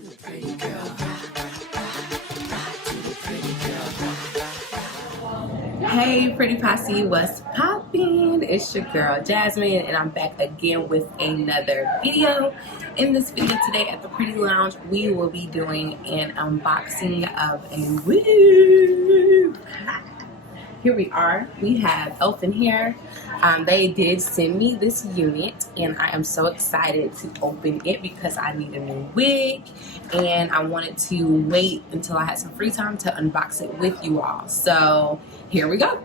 Hey pretty posse, what's poppin'? It's your girl Jasmine and I'm back again with another video. In this video today at the Pretty Lounge, we will be doing an unboxing of a wig. Here we are. We have Elfin here. They did send me this unit and I am so excited to open it because I need a new wig and I wanted to wait until I had some free time to unbox it with you all. So here we go.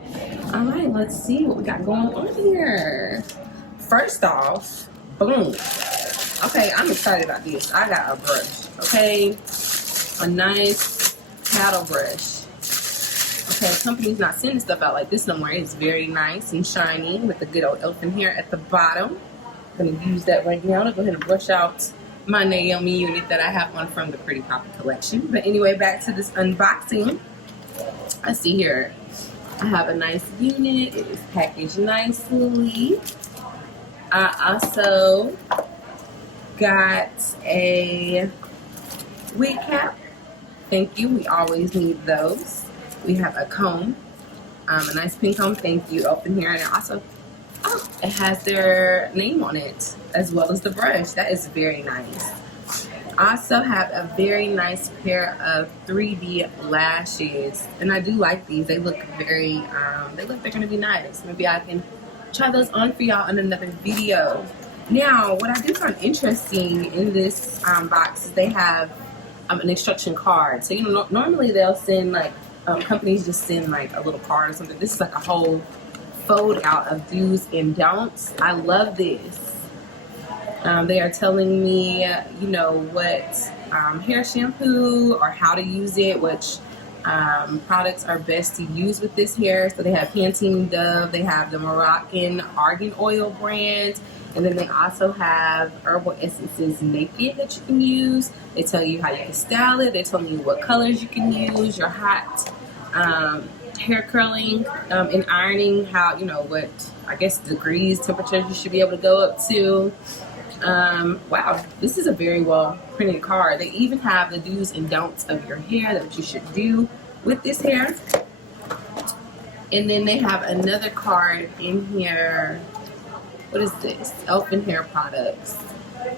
All right, let's see what we got going on here. First off, boom. Okay, I'm excited about this. I got a brush, okay? A nice paddle brush. Okay, the company's not sending stuff out like this no more. It's very nice and shiny with the good old Elfin hair at the bottom. I'm going to use that right now to go ahead and brush out my Naomi unit that I have one from the Pretty Poppy collection. But anyway, back to this unboxing. Let's see here. I have a nice unit. It is packaged nicely. I also got a wig cap. Thank you. We always need those. We have a comb, a nice pink comb. Thank you, Elfin here. And it also, it has their name on it as well as the brush. That is very nice. I also have a very nice pair of 3D lashes, and I do like these. They look very, they look they're gonna be nice. Maybe I can try those on for y'all in another video. Now, what I do find interesting in this box is they have an instruction card. So you know, normally they'll send like companies just send like a little card or something. This is like a whole fold out of do's and don'ts. I love this. They are telling me, you know, what hair shampoo or how to use it, which products are best to use with this hair. So they have Pantene Dove, they have the Moroccan Argan Oil brand, and then they also have Herbal Essences Naked that you can use. They tell you how you can style it. They're telling you what colors you can use, your hot hair curling and ironing, how, you know, what, I guess, degrees, temperatures you should be able to go up to. Wow, this is a very well printed card. They even have the do's and don'ts of your hair, that you should do with this hair. And then they have another card in here. What is this? Elfin hair products.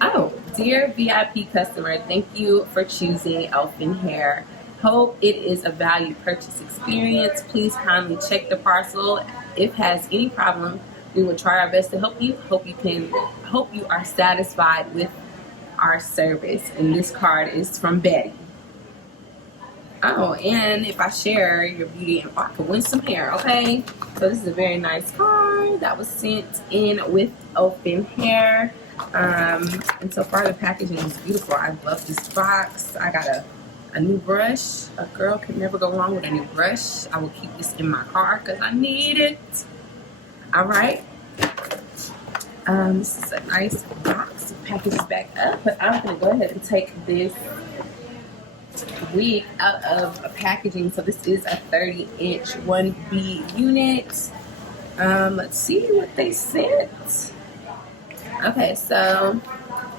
Oh, dear VIP customer, thank you for choosing Elfin hair. Hope it is a valued purchase experience. Please kindly check the parcel. If has any problem, we will try our best to help you. Hope you are satisfied with our service. And this card is from Betty. Oh, and if I share your beauty, I can win some hair, okay? So this is a very nice card that was sent in with Elfin hair. And so far the packaging is beautiful. I love this box. I got a new brush. A girl can never go wrong with a new brush. I will keep this in my car because I need it. All right. This is a nice box. It packages back up, but I'm going to go ahead and take this wig out of a packaging. So this is a 30-inch 1B unit. Let's see what they sent. Okay, so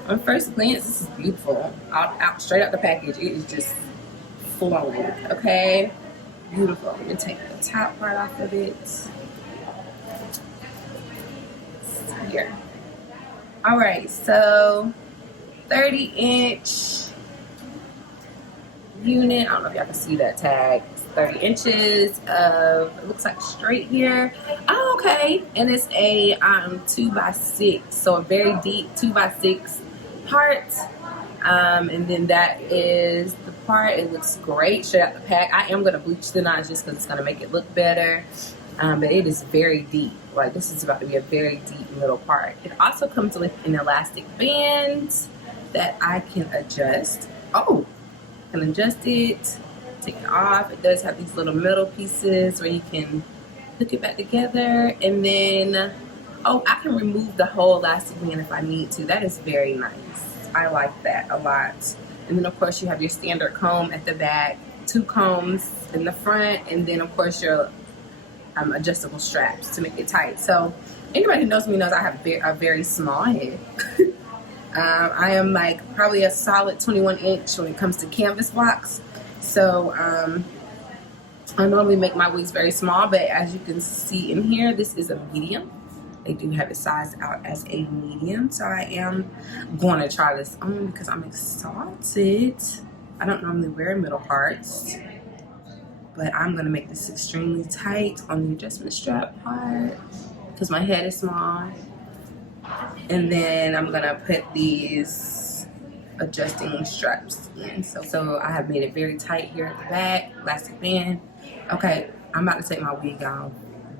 on first glance, this is beautiful. Out straight out the package, it is just flowing. Okay, beautiful. Let me take the top part off of it. Here. All right, so 30-inch unit. I don't know if y'all can see that tag. 30 inches of, it looks like straight here. Oh, okay. And it's a 2x6, so a very deep 2x6 part. And then that is the part. It looks great straight out the pack. I am going to bleach the knots just because it's going to make it look better. But it is very deep. Like, this is about to be a very deep middle part. It also comes with an elastic band that I can adjust. Oh, I can adjust it, take it off. It does have these little metal pieces where you can hook it back together. And then, oh, I can remove the whole elastic band if I need to. That is very nice. I like that a lot. And then, of course, you have your standard comb at the back, 2 combs in the front, and then, of course, your adjustable straps to make it tight. So anybody who knows me knows I have a very small head. I am like probably a solid 21 inch when it comes to canvas blocks. So I normally make my wigs very small, but as you can see in here, this is a medium. They do have it sized out as a medium. So I am going to try this on because I'm excited. I don't normally wear middle parts, but I'm going to make this extremely tight on the adjustment strap part because my head is small. And then I'm going to put these adjusting straps in. So I have made it very tight here at the back, elastic band. Okay, I'm about to take my wig off.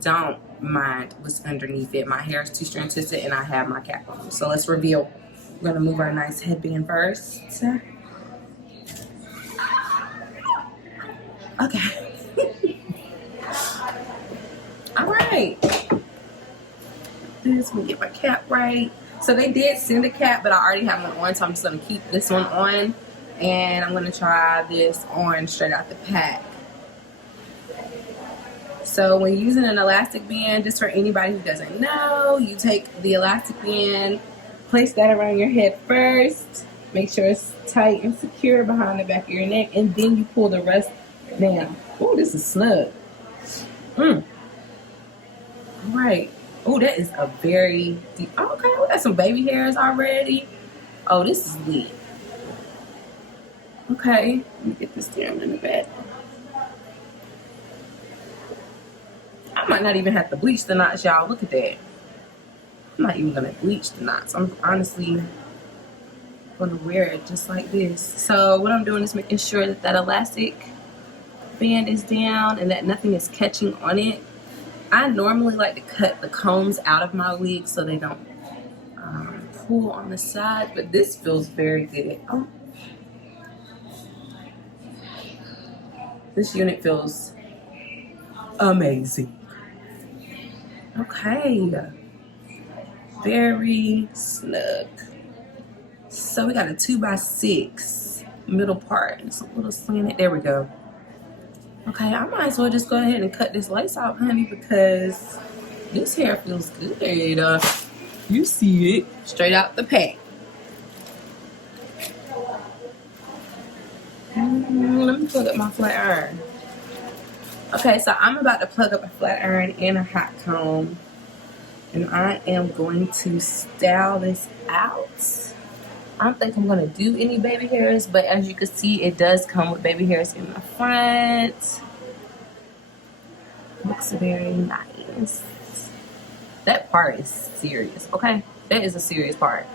Don't mind what's underneath it. My hair is too strand twisted and I have my cap on. So let's reveal. We're gonna move our nice headband first. Okay. All right. Let me get my cap right. So they did send a cap, but I already have one on, so I'm just gonna keep this one on. And I'm gonna try this on straight out the pack. So when using an elastic band, just for anybody who doesn't know, you take the elastic band, place that around your head first, make sure it's tight and secure behind the back of your neck, and then you pull the rest down. Oh, this is snug. All right. Oh, that is a very deep. Oh, okay, we got some baby hairs already. Oh, this is lit. Okay, let me get this down in the back. I might not even have to bleach the knots, y'all. Look at that. I'm not even gonna bleach the knots. I'm honestly gonna wear it just like this. So what I'm doing is making sure that that elastic band is down and that nothing is catching on it. I normally like to cut the combs out of my wig so they don't pull on the side, but this feels very good. Oh. This unit feels amazing. Okay, very snug. So we got a 2x6 middle part. It's a little slanted. There we go. Okay, I might as well just go ahead and cut this lace off, honey, because this hair feels good. You see it straight out the pack. Let me plug up my flat iron. Okay, so I'm about to plug up a flat iron and a hot comb, and I am going to style this out. I don't think I'm gonna do any baby hairs, but as you can see, it does come with baby hairs in the front. Looks very nice. That part is serious, okay? That is a serious part.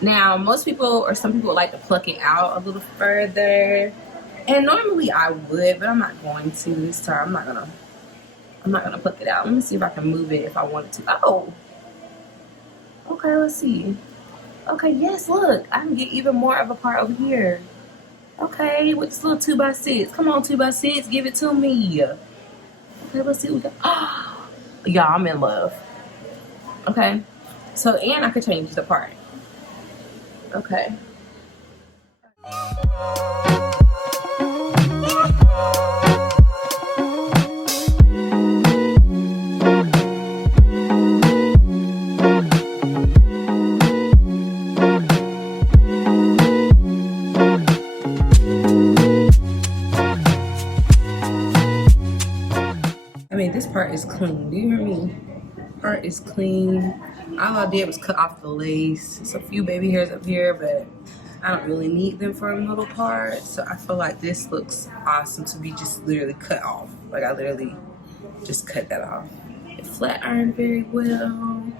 Now, most people or some people like to pluck it out a little further. And normally I would, but I'm not going to this time. I'm not gonna pluck it out. Let me see if I can move it if I wanted to. Oh, okay, let's see. Okay, yes, look, I can get even more of a part over here. Okay, with this little 2x6. Come on, 2x6, give it to me. Okay, let's see what we got. Oh, y'all, I'm in love. Okay, so, and I could change the part. Okay. I mean, this part is clean. Do you hear me? Part is clean. All I did was cut off the lace. It's a few baby hairs up here, but I don't really need them for a middle part. So I feel like this looks awesome to be just literally cut off. Like I literally just cut that off. It flat ironed very well.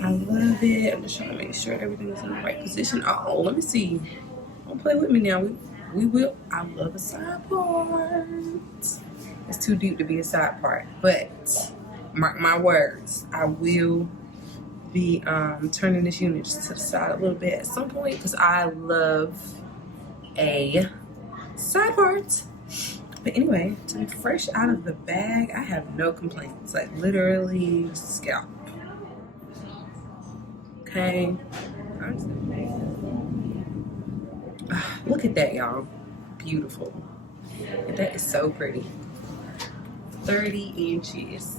I love it. I'm just trying to make sure everything is in the right position. Oh, let me see. Don't play with me now. We will. I love a side part. It's too deep to be a side part, but mark my words, I will be turning this unit just to the side a little bit at some point because I love a side part. But anyway, to be fresh out of the bag, I have no complaints. Like literally scalp. Okay. Look at that, y'all. Beautiful. And that is so pretty. 30 inches.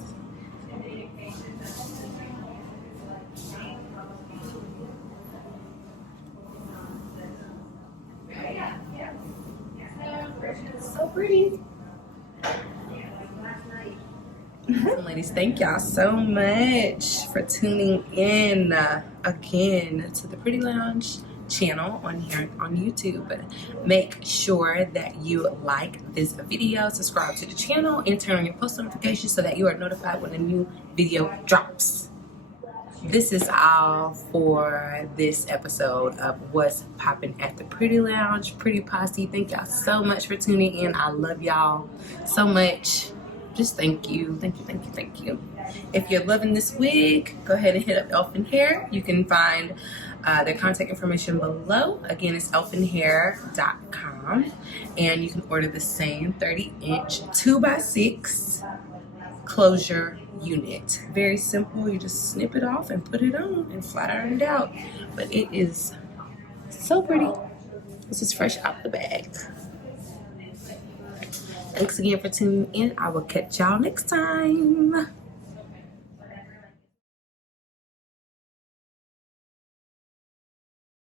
So pretty. Ladies, thank y'all so much for tuning in again to the Pretty Lounge channel on here on YouTube. Make sure that you like this video, subscribe to the channel, and turn on your post notifications so that you are notified when a new video drops. This is all for this episode of What's Poppin' at the Pretty Lounge. Pretty Posse, thank y'all so much for tuning in. I love y'all so much. Just thank you. Thank you. If you're loving this wig, go ahead and hit up Elfin Hair. You can find their contact information below. Again, it's elfinhair.com, and you can order the same 30-inch 2x6 closure unit. Very simple. You just snip it off and put it on and flat iron it out. But it is so pretty. This is fresh out the bag. Thanks again for tuning in. I will catch y'all next time.